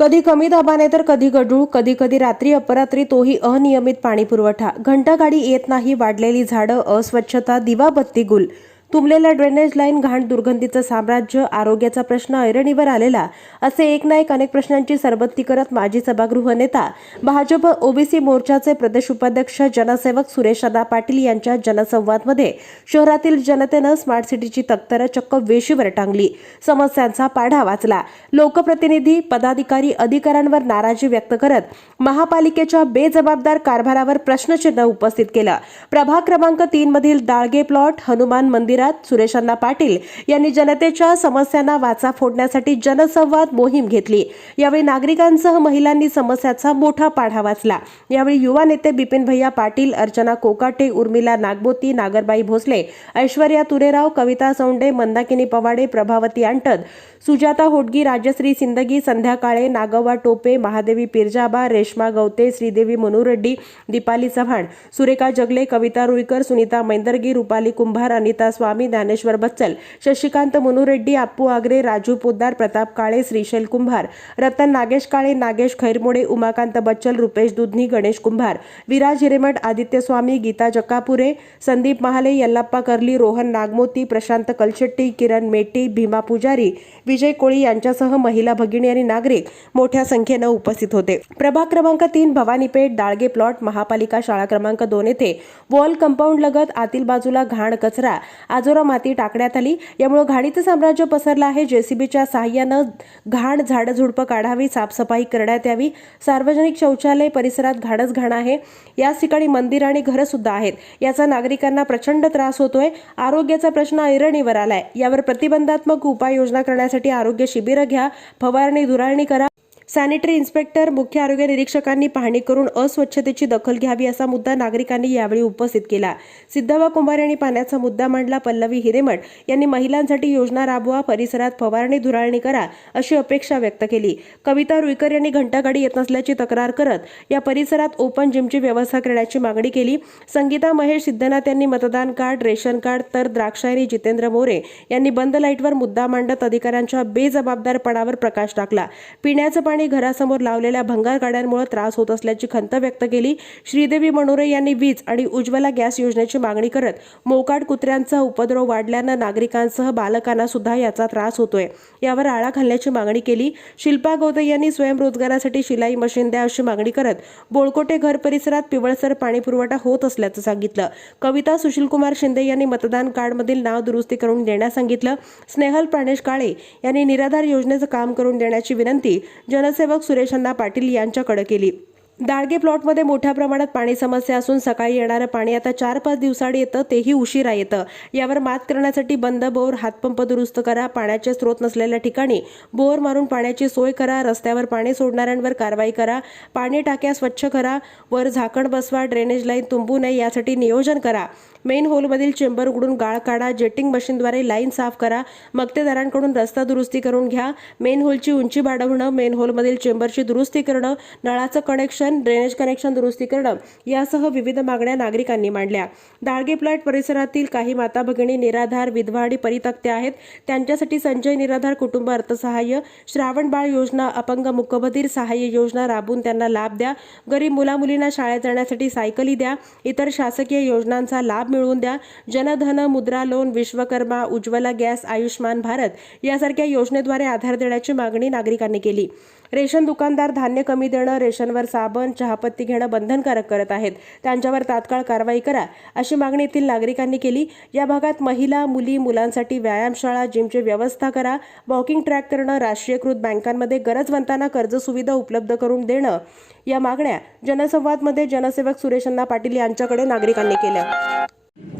कधी कमी दाबाने तर कधी गढूळ, कधी कधी रात्री अपरात्री, तोही अनियमित पाणी पुरवठा. घंटागाडी येत नाही, वाढलेली झाडं, अस्वच्छता, दिवाबत्ती गुल, तुंबलेल्या ड्रेनेज लाईन, घाण दुर्गंधीचं साम्राज्य, आरोग्याचा प्रश्न ऐरणीवर आलेला, असे एक ना एक अनेक प्रश्नांची सरबत्ती करत माजी सभागृह नेता, भाजप ओबीसी मोर्चाचे प्रदेश उपाध्यक्ष जनसेवक सुरेशदादा पाटील यांच्या जनसंवादमध्ये शहरातील जनतेनं स्मार्ट सिटीची तक्तर चक्क वेशीवर टांगली. समस्यांचा पाढा वाचला. लोकप्रतिनिधी, पदाधिकारी, अधिकाऱ्यांवर नाराजी व्यक्त करत महापालिकेच्या बेजबाबदार कारभारावर प्रश्नचिन्ह उपस्थित केलं. प्रभाग क्रमांक 3 मधील दाळगे प्लॉट, हनुमान मंदिरात सुरेशअण्णा पाटील यांनी जनतेच्या समस्यांना वाचा फोडण्यासाठी जनसंवाद मोहीम घेतली. यावेळी नागरिकांसह महिलांनी समस्यांचा मोठा पाढा वाचला. यावेळी युवा नेते बिपिन भैया पाटील, अर्चना कोकाटे, उर्मिला नागबोती, नागरबाई भोसले, ऐश्वर्या तुरेराव, कविता सौंडे, मंदाकिनी पवाडे, प्रभावती अंटद, सुजाता होटगी, राजश्री सिंदगी, संध्या काळे, नागव्वा टोपे, महादेवी पिरजाबा, रेश्मा गवते, श्रीदेवी मनुरेड्डी, दीपाली चव्हाण, सुरेखा जगले, कविता रुईकर, सुनीता मैंदरगी, रुपाली कुंभार, अनिता स्वामी, ज्ञानेश्वर बच्चल, शशिकांत मनुरेड्डी, अप्पू आगरे, राजू पोद्दार, प्रताप काळे, श्रीशैल कुंभार, रतन नागेश काळे, नागेश खैरमोडे, उमाकांत बच्चल, रुपेश दुधनी, गणेश कुंभार, विराज हिरेमठ, आदित्य स्वामी, गीता जक्कापुरे, संदीप महाले, यल्लाप्पा कर्ली, रोहन नागमोती, प्रशांत कलशेट्टी, किरण मेटी, भीमा पुजारी, विजय कोळी यांच्यासह महिला भगिनी आणि नागरिक मोठ्या संख्येनं उपस्थित होते. प्रभाग क्रमांक 3 भवानीपेठ, दाळगे प्लॉट, महापालिका शाळा क्रमांक 2 येथे वॉल कंपाऊंड लगत आतील बाजूला घाण, कचरा, आजोरा माती टाकण्यात आली. यामुळे घाणीचं साम्राज्य पसरलं आहे. जेसीबीच्या सहाय्यानं घाण, झाडं झुडपं काढावी, साफसफाई करण्यात यावी. सार्वजनिक शौचालय परिसरात घाणच घाण आहे. याच ठिकाणी मंदिर आणि घरं सुद्धा आहेत. याचा नागरिकांना प्रचंड त्रास होतोय. आरोग्याचा प्रश्न ऐरणीवर आलाय. यावर प्रतिबंधात्मक उपाययोजना करण्यासाठी आरोग्य शिबिरं घ्या, फवारणी धुराळणी करा. सॅनिटरी इन्स्पेक्टर, मुख्य आरोग्य निरीक्षकांनी पाहणी करून अस्वच्छतेची दखल घ्यावी, असा मुद्दा नागरिकांनी यावेळी उपस्थित केला. सिद्धव्वा कुंभार यांनी पाण्याचा मुद्दा मांडला. पल्लवी हिरेमठ यांनी महिलांसाठी योजना राबवा, परिसरात फवारणी धुराळणी करा, अशी अपेक्षा व्यक्त केली. कविता रुईकर यांनी घंटागाडी येत नसल्याची तक्रार करत या परिसरात ओपन जिमची व्यवस्था करण्याची मागणी केली. संगीता महेश सिद्धनाथ यांनी मतदान कार्ड, रेशन कार्ड, तर द्राक्षायणी जितेंद्र मोरे यांनी बंद लाईटवर मुद्दा मांडत अधिकाऱ्यांच्या बेजबाबदारपणावर प्रकाश टाकला. पिण्याचं पाणी घरासमोर लावलेल्या भंगार गाड्यांमुळे त्रास होत असल्याची खंत व्यक्त केली. श्रीदेवी मनोरे यांनी वीज आणि उज्ज्वला गॅस योजनेची मागणी करत मोकाट कुत्र्यांचा उपद्रव वाढल्यानं नागरिकांसह बालकांना सुद्धा याचा त्रास होतोय, यावर आळा घालण्याची मागणी केली. शिल्पा गवते यांनी स्वयंरोजगारासाठी शिलाई मशीन द्या, अशी मागणी करत बोळकोटे घर परिसरात पिवळसर पाणी पुरवठा होत असल्याचं सांगितलं. कविता सुशीलकुमार शिंदे यांनी मतदान कार्डमधील नाव दुरुस्ती करून देण्यास सांगितलं. स्नेहल प्राणेश काळे यांनी निराधार योजनेचं काम करून देण्याची विनंती जनसेवक सुरेशअण्णा पाटील यांच्याकडे केली. दाळगे प्लॉटमध्ये मोठ्या प्रमाणात पाणी समस्या असून सकाळी येणारं पाणी आता 4-5 दिवसाआड येतं, तेही उशिरा येतं. यावर मात करण्यासाठी बंद बोर, हातपंप दुरुस्त करा, पाण्याचे स्रोत नसलेल्या ठिकाणी बोर मारून पाण्याची सोय करा, रस्त्यावर पाणी सोडणाऱ्यांवर कारवाई करा, पाणी टाक्या स्वच्छ करा, वर झाकण बसवा, ड्रेनेज लाईन तुंबू नये यासाठी नियोजन करा, मेन होलमधील चेंबर उघडून गाळ काढा, जेटिंग मशीनद्वारे लाईन साफ करा, मक्तेदारांकडून रस्ता दुरुस्ती करून घ्या, मेन होलची उंची वाढवणं, मेन होलमधील चेंबरची दुरुस्ती करणं, नळाचं कनेक्शन, ड्रेनेज कनेक्शन दुरुस्ती करणं यासह विविध मागण्या नागरिकांनी मांडल्या. दाळगे प्लॉट परिसरातील काही माता भगिनी निराधार, विधवा आणि परित्यक्त्या आहेत. त्यांच्यासाठी संजय निराधार कुटुंब अर्थसहाय्य, श्रावण बाळ योजना, अपंग मुकबधीर सहाय्य योजना राबवून त्यांना लाभ द्या, गरीब मुलामुलींना शाळेत जाण्यासाठी सायकली द्या, इतर शासकीय योजनांचा लाभ मिळवून द्या, जनधन, मुद्रा लोन, विश्वकर्मा, उज्ज्वला गॅस, आयुष्मान भारत यासारख्या योजनेद्वारे आधार देण्याची मागणी नागरिकांनी केली. रेशन दुकानदार धान्य कमी देणं, रेशनवर साबण, चहापत्ती घेणं बंधनकारक करत आहेत, त्यांच्यावर तात्काळ कारवाई करा, अशी मागणी येथील नागरिकांनी केली. या भागात महिला, मुली, मुलांसाठी व्यायामशाळा, जिमची व्यवस्था करा, वॉकिंग ट्रॅक करणं, राष्ट्रीयकृत बँकांमध्ये गरजवंतांना कर्ज सुविधा उपलब्ध करून देणं या मागण्या जनसंवादमध्ये जनसेवक सुरेशअण्णा पाटील यांच्याकडे नागरिकांनी केल्या.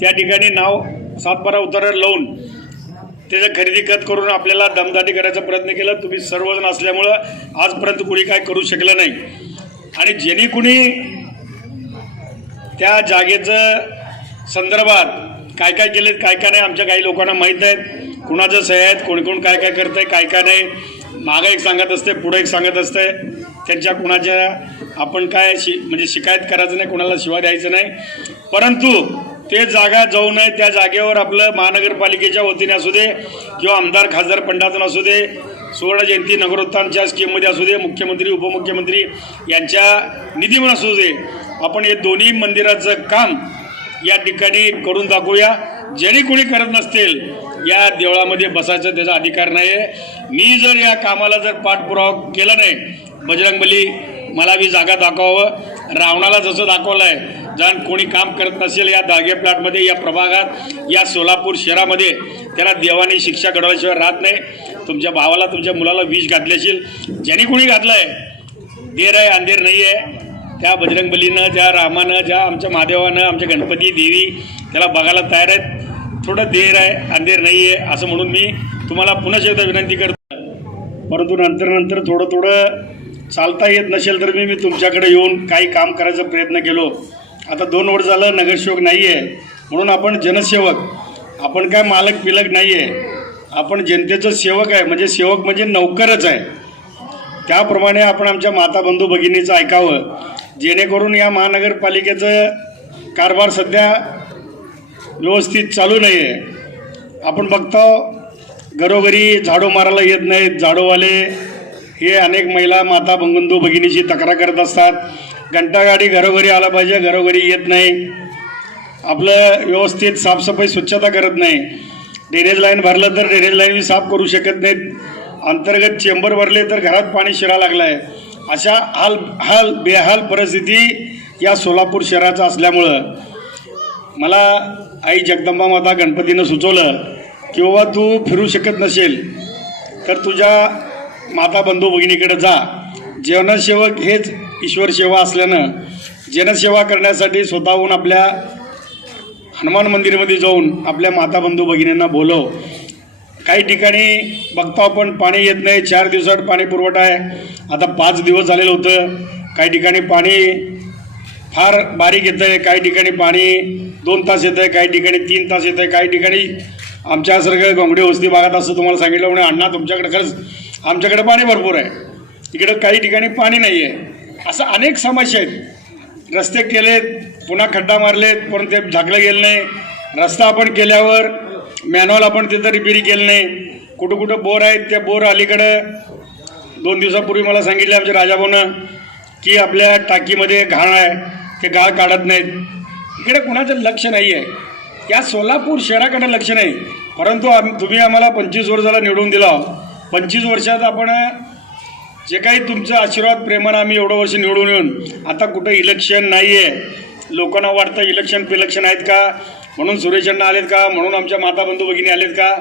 त्या ठिकाणी नाव 7-12 उतारा लावून त्याचं खरेदी खत करून आपल्याला दमदाटी करायचा प्रयत्न केला. तुम्ही सर्वजण असल्यामुळं आजपर्यंत कुणी काय करू शकलं नाही. आणि ज्यांनी कुणी त्या जागेचं संदर्भात काय काय केले, काय काय नाही, आमच्या काही लोकांना माहीत नाहीत. कुणाचं सह्या आहेत, कोण कोण काय काय करतंय, काय काय नाही. मागं एक सांगत असते, पुढे एक सांगत असते. त्यांच्या कुणाच्या आपण काय म्हणजे शिकायत करायचं नाही, कुणाला शिवाय द्यायचं नाही. परंतु ते जागा जाऊ नये, त्या जागेवर आपलं महानगरपालिकेच्या वतीने असू दे किंवा आमदार खासदार फंडातून असू दे, सुवर्ण जयंती नगरोत्थानच्या स्कीममध्ये असू दे, मुख्यमंत्री उपमुख्यमंत्री यांच्या निधीमध्ये असू दे, आपण हे दोन्ही मंदिराचं काम या ठिकाणी करून दाखवूया. ज्यांनी कोणी करत नसतील या देवळामध्ये बसायचा त्याचा अधिकार नाही आहे. मी जर या कामाला जर पाठपुरावा केला नाही, बजरंगबली मला बी जागा दाखवावं. रावणाला जसं दाखवलं आहे, जण कोणी काम करत नसेल या दागे प्लॅटमध्ये, या प्रभागात, या सोलापूर शहरामध्ये, त्याला देवाने शिक्षा घडवल्याशिवाय राहत नाही. तुमच्या भावाला तुमच्या मुलाला विष घातल्याशील, ज्यांनी कोणी घातलं आहे, देर आहे अंधेर नाही आहे. त्या बजरंगबलीनं, त्या रामानं, ज्या आमच्या महादेवानं, आमच्या गणपती देवी त्याला बघायला तयार आहेत. थोडं देर आहे अंधेर नाही आहे असं म्हणून मी तुम्हाला पुन्हा एकदा विनंती करतो. परंतु नंतर थोडं चालता येत नसेल तर मी तुमच्याकडे येऊन काही काम करायचा प्रयत्न केलो. आता 2 वर्ष झालं नगरसेवक नाही आहे, म्हणून आपण जनसेवक, आपण काय मालक पिलक नाही आहे, आपण जनतेचं सेवक आहे. म्हणजे सेवक म्हणजे नौकरच आहे. त्याप्रमाणे आपण आमच्या माता बंधू भगिनीचं ऐकावं, जेणेकरून या महानगरपालिकेचं कारभार सध्या व्यवस्थित चालू नाही आहे. आपण बघतो घरोघरी झाडू मारायला येत नाहीत झाडूवाले, हे अनेक महिला माता बंधू भगिनीची तक्रार करत असतात. घंटागाडी घरोघरी आला पाहिजे, घरोघरी येत नाही. आपलं व्यवस्थित साफसफाई स्वच्छता करत नाही. ड्रेनेज लाईन भरलं तर ड्रेनेज लाईन बी साफ करू शकत नाहीत. अंतर्गत चेंबर भरले तर घरात पाणी शिरायला लागलं आहे. अशा बेहाल परिस्थिती या सोलापूर शहराचा असल्यामुळं मला आई जगदंबा माता गणपतीनं सुचवलं की बाबा तू फिरू शकत नसेल तर तुझ्या माता बंधू भगिनीकडे जा. जनसेवक हेच ईश्वर सेवा असल्यानं जनसेवा करण्यासाठी स्वतःहून आपल्या हनुमान मंदिरामध्ये जाऊन आपल्या माता बंधू भगिनींना बोलव. काही ठिकाणी बघतो आपण पाणी येत नाही, 4 दिवसात पाणी पुरवठा आहे, आता 5 दिवस झालेलं होतं. काही ठिकाणी पाणी फार बारीक येतं आहे, काही ठिकाणी पाणी 2 तास येतं आहे, काही ठिकाणी 3 तास येतं आहे, काही ठिकाणी आमच्यासारखं गोंगडे वस्ती भागात असं तुम्हाला सांगितलं म्हणजे अण्णा तुमच्याकडे खरंच आमच्याकडे पाणी भरपूर आहे, इकडं काही ठिकाणी पाणी नाही आहे. असं अनेक समस्या आहेत. रस्ते केलेत, पुन्हा खड्डा मारलेत, पण ते झाकलं गेलं नाही. रस्ता आपण केल्यावर मॅन्युअल आपण तिथं रिपेरी केलं नाही. कुठं बोर आहेत, त्या बोर अलीकडं 2 दिवसापूर्वी मला सांगितले आमच्या राजाभाऊनं की आपल्या टाकीमध्ये घाण आहे, ते गाळ काढत नाहीत. इकडे कुणाचं लक्ष नाही आहे. या सोलापूर शहराकडे लक्ष नाही. परंतु तुम्ही आम्हाला 25 वर्ष झाला निवडून दिला. 25 वर्षात आपण जे काही तुमचं आशीर्वाद प्रेमानं आम्ही एवढं वर्ष निवडून येऊन आता कुठं इलेक्शन नाही आहे. लोकांना वाटतं इलेक्शन आहेत का म्हणून सुरेशांना आलेत का, म्हणून आमच्या माता बंधू भगिनी आलेत का?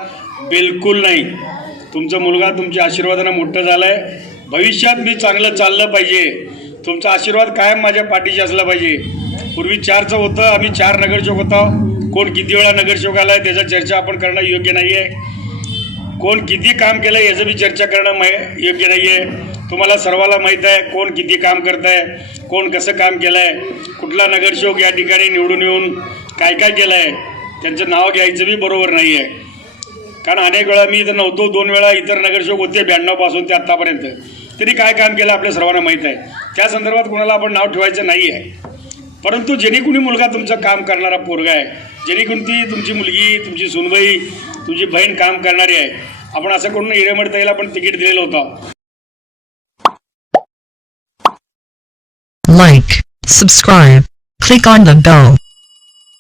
बिलकुल नाही. तुमचा मुलगा तुमच्या आशीर्वादानं मोठं झालं आहे. भविष्यात मी चांगलं चाललं पाहिजे. तुमचा आशीर्वाद कायम माझ्या पाठीशी असला पाहिजे. पूर्वी 4चं होतं, आम्ही 4 नगरसेवक होतो. कोण किती वेळा नगरसेवक आला आहे त्याचा चर्चा आपण करणं योग्य नाही आहे. कोण किती काम केलं याचं बी चर्चा करणं योग्य नाही आहे. तुम्हाला सर्वाला माहीत आहे कोण किती काम करत आहे, कोण कसं काम केलं आहे, कुठला नगरसेवक या ठिकाणी निवडून येऊन काय केलं आहे, त्यांचं नाव घ्यायचं बी बरोबर नाही आहे. कारण अनेक वेळा मी इथं नव्हतो, 2 वेळा इतर नगरसेवक होते 92 पासून ते आत्तापर्यंत. तरी काय काम केलं आपल्या सर्वांना माहीत आहे. त्या संदर्भात कोणाला आपण नाव ठेवायचं नाही आहे. परंतु जेणे कुणी मुलगा तुमचं काम करणारा पोरगा आहे, जेणे कोणती तुमची मुलगी, तुमची सुनबाई, तुमची बहीण काम करणारी आहे, आपण असं करून हिरेमठ ताईला पण तिकीट दिलेलं होतं. Like, subscribe, click on the bell.